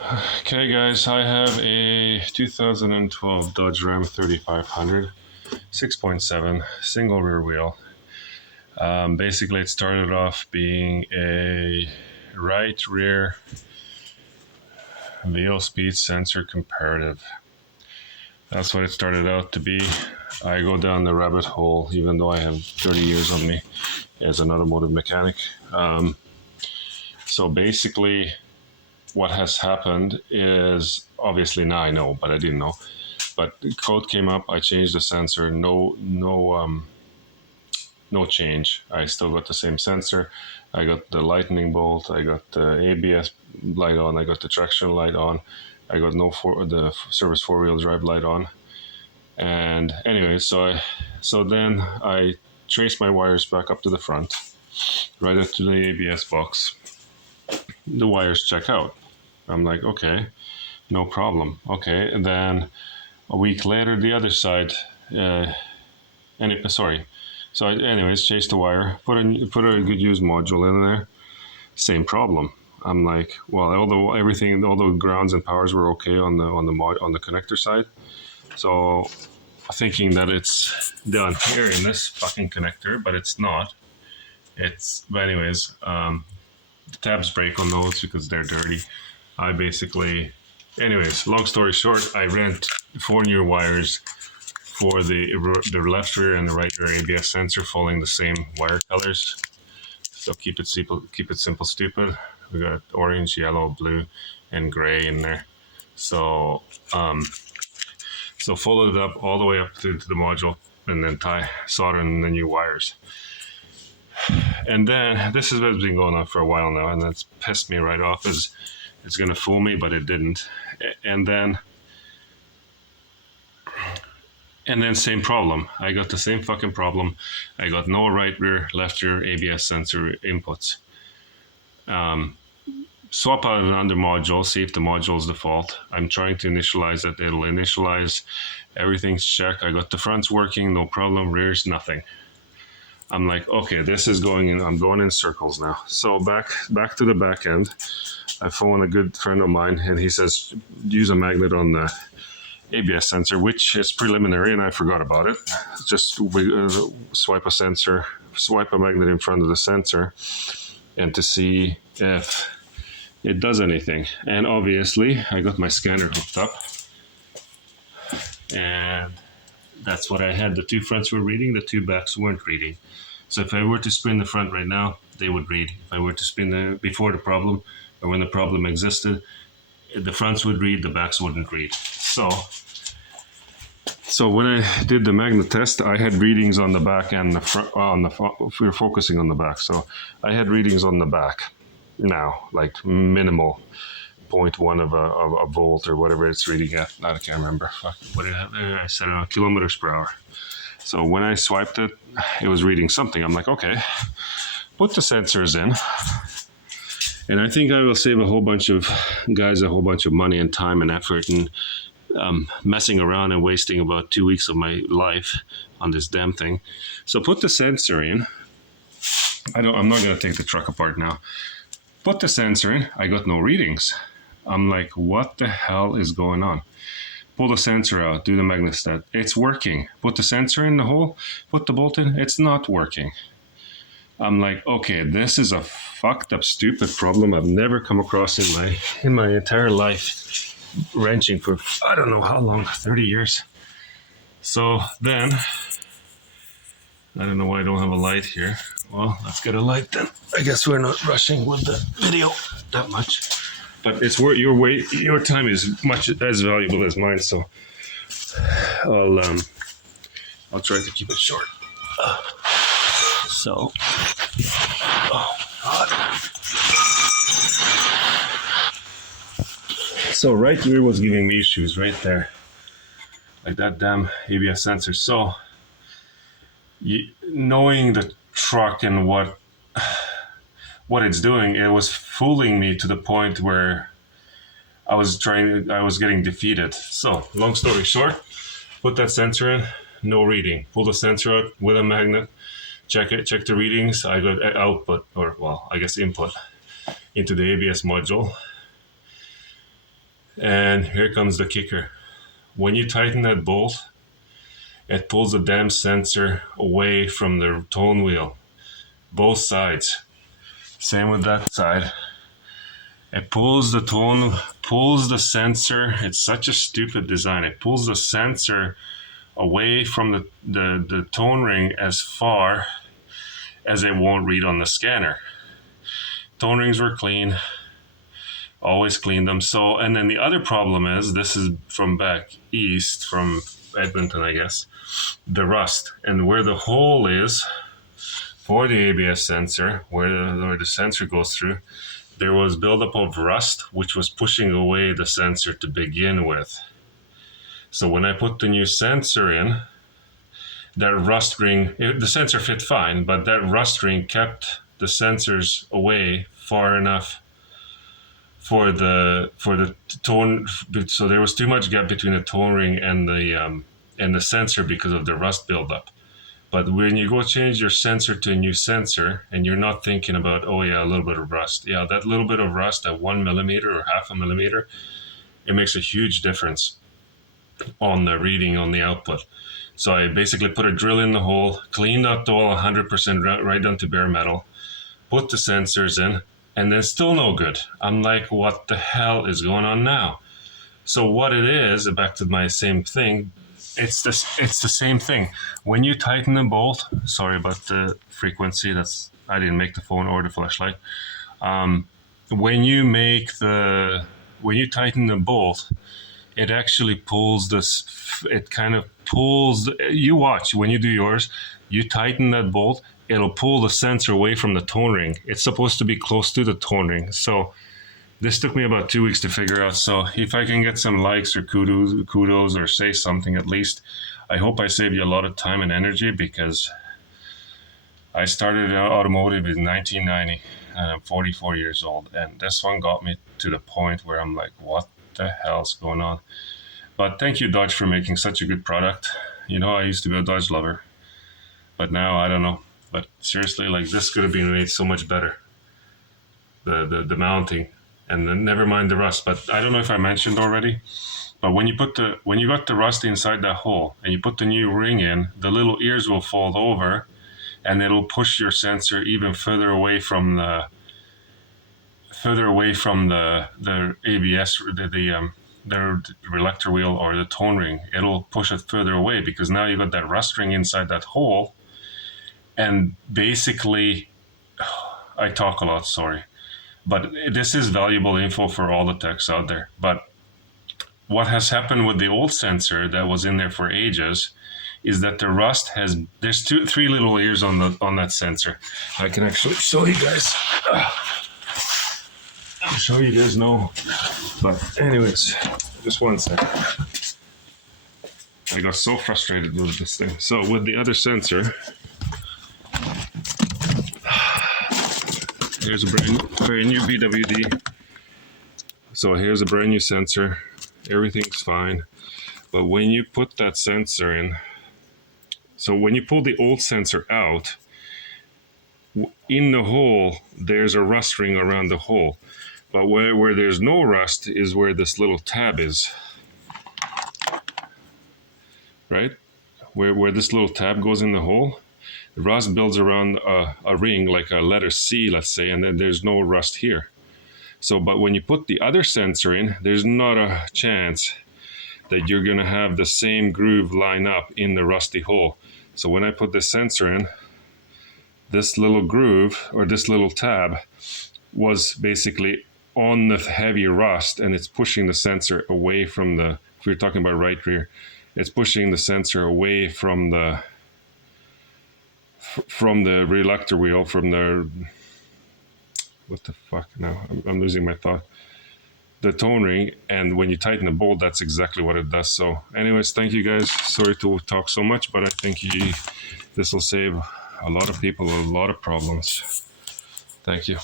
Okay, guys, I have a 2012 Dodge Ram 3500, 6.7, single rear wheel. Basically, it started off being a right rear VO speed sensor comparative. That's what it started out to be. I go down the rabbit hole, even though I have 30 years on me as an automotive mechanic. So basically, what has happened is obviously now I know, but I didn't know. But the code came up. I changed the sensor. No change. I still got the same sensor. I got the lightning bolt. I got the ABS light on. I got the traction light on. I got the service 4-wheel drive light on. And anyway, so then I traced my wires back up to the front, right up to the ABS box. The wires check out. I'm like, okay, no problem. Okay, and then a week later, the other side. Sorry. So I, anyways, chased the wire, put a good use module in there. Same problem. I'm like, well, although all the grounds and powers were okay on the connector side, so thinking that it's down here in this fucking connector, but it's not. But anyways, the tabs break on those because they're dirty. Anyways, long story short, I rent 4 new wires for the left rear and the right rear ABS sensor, following the same wire colors. So keep it simple, stupid. We got orange, yellow, blue, and gray in there. So followed it up all the way up to the module, and then solder in the new wires. And then this is what's been going on for a while now, and that's pissed me right off. Is it's gonna fool me, but it didn't. And then same problem. I got the same fucking problem. I got no right rear, left rear ABS sensor inputs. Swap out another module, see if the module is the fault. I'm trying to initialize it. It'll initialize. Everything's checked. I got the fronts working, no problem. Rears, nothing. I'm like, okay, this is going in. I'm going in circles now. So back to the back end. I phone a good friend of mine, and he says use a magnet on the ABS sensor, which is preliminary, and I forgot about it. Just swipe a magnet in front of the sensor, and to see if it does anything. And obviously, I got my scanner hooked up, and that's what I had. The 2 fronts were reading, the 2 backs weren't reading. So if I were to spin the front right now, they would read. If I were to spin before the problem, or when the problem existed, the fronts would read, the backs wouldn't read. So when I did the magnet test, I had readings on the back and the front. We were focusing on the back, so I had readings on the back. Now, like minimal, 0.1 of a volt or whatever it's reading at. I can't remember. Fuck, what did I have there? I said kilometers per hour. So when I swiped it, it was reading something. I'm like, okay, put the sensors in. And I think I will save a whole bunch of guys a whole bunch of money and time and effort and messing around and wasting about 2 weeks of my life on this damn thing. So put the sensor in. I'm not going to take the truck apart now. Put the sensor in. I got no readings. I'm like, what the hell is going on? Pull the sensor out, do the magnet test. It's working. Put the sensor in the hole, put the bolt in. It's not working. I'm like, okay, this is a fucked up, stupid problem I've never come across in my entire life, wrenching for I don't know how long, 30 years. So then, I don't know why I don't have a light here. Well, let's get a light then. I guess we're not rushing with the video that much. But it's worth your time is much as valuable as mine, so I'll try to keep it short. So, oh God. So right rear was giving me issues right there, like that damn ABS sensor. So, knowing the truck and what it's doing, it was fooling me to the point where I was getting defeated. So, long story short, put that sensor in, no reading. Pull the sensor out with a magnet, check the readings. I got input into the ABS module. And here comes the kicker. When you tighten that bolt, it pulls the damn sensor away from the tone wheel. Both sides. Same with that side. It pulls the sensor. It's such a stupid design. It pulls the sensor away from the tone ring as far as it won't read on the scanner. Tone rings were clean. Always clean them. So, and then the other problem is, this is from back east, from Edmonton, I guess, the rust. And where the hole is for the ABS sensor, where the sensor goes through, there was buildup of rust, which was pushing away the sensor to begin with. So when I put the new sensor in, that rust ring, the sensor fit fine, but that rust ring kept the sensors away far enough for the tone. So there was too much gap between the tone ring and the sensor because of the rust buildup. But when you go change your sensor to a new sensor and you're not thinking about, oh yeah, a little bit of rust. Yeah, that little bit of rust at 1 millimeter or half a millimeter, it makes a huge difference on the reading on the output. So I basically put a drill in the hole, cleaned out the hole 100% right down to bare metal, put the sensors in, and then still no good. I'm like, what the hell is going on now? So what it is, back to my same thing, it's the same thing. When you tighten the bolt, sorry about the frequency, I didn't make the phone or the flashlight. When you tighten the bolt, it actually pulls this, it kind of pulls, you watch, when you do yours, you tighten that bolt, it'll pull the sensor away from the tone ring. It's supposed to be close to the tone ring. So this took me about 2 weeks to figure out. So if I can get some likes or kudos or say something at least, I hope I saved you a lot of time and energy, because I started in automotive in 1990 and I'm 44 years old. And this one got me to the point where I'm like, what the hell's going on? But thank you, Dodge, for making such a good product. You know, I used to be a Dodge lover, but now I don't know. But seriously, like, this could have been made so much better. The mounting, and then never mind the rust. But I don't know if I mentioned already, but when you got the rust inside that hole and you put the new ring in, the little ears will fold over, and it'll push your sensor even further away from the ABS, the reluctor wheel or the tone ring. It'll push it further away because now you got that rust ring inside that hole. And basically, I talk a lot, sorry, but this is valuable info for all the techs out there. But what has happened with the old sensor that was in there for ages is that the rust there's three little ears on that sensor. I can actually show you guys. I'll show you guys now. But anyways, just one second. I got so frustrated with this thing. So with the other sensor, here's a brand new BWD. So here's a brand new sensor. Everything's fine. But when you put that sensor in, so when you pull the old sensor out, in the hole, there's a rust ring around the hole. But where there's no rust is where this little tab is. Right? Where this little tab goes in the hole, the rust builds around a ring, like a letter C, let's say, and then there's no rust here. So, but when you put the other sensor in, there's not a chance that you're going to have the same groove line up in the rusty hole. So when I put the sensor in, this little groove, or this little tab, was basically on the heavy rust, and it's pushing the sensor away from the, if we're talking about right rear, it's pushing the sensor away from the reluctor wheel, from the, what the fuck now? I'm losing my thought. The tone ring, and when you tighten the bolt, that's exactly what it does. So anyways, thank you guys. Sorry to talk so much, but I think this will save a lot of people a lot of problems. Thank you.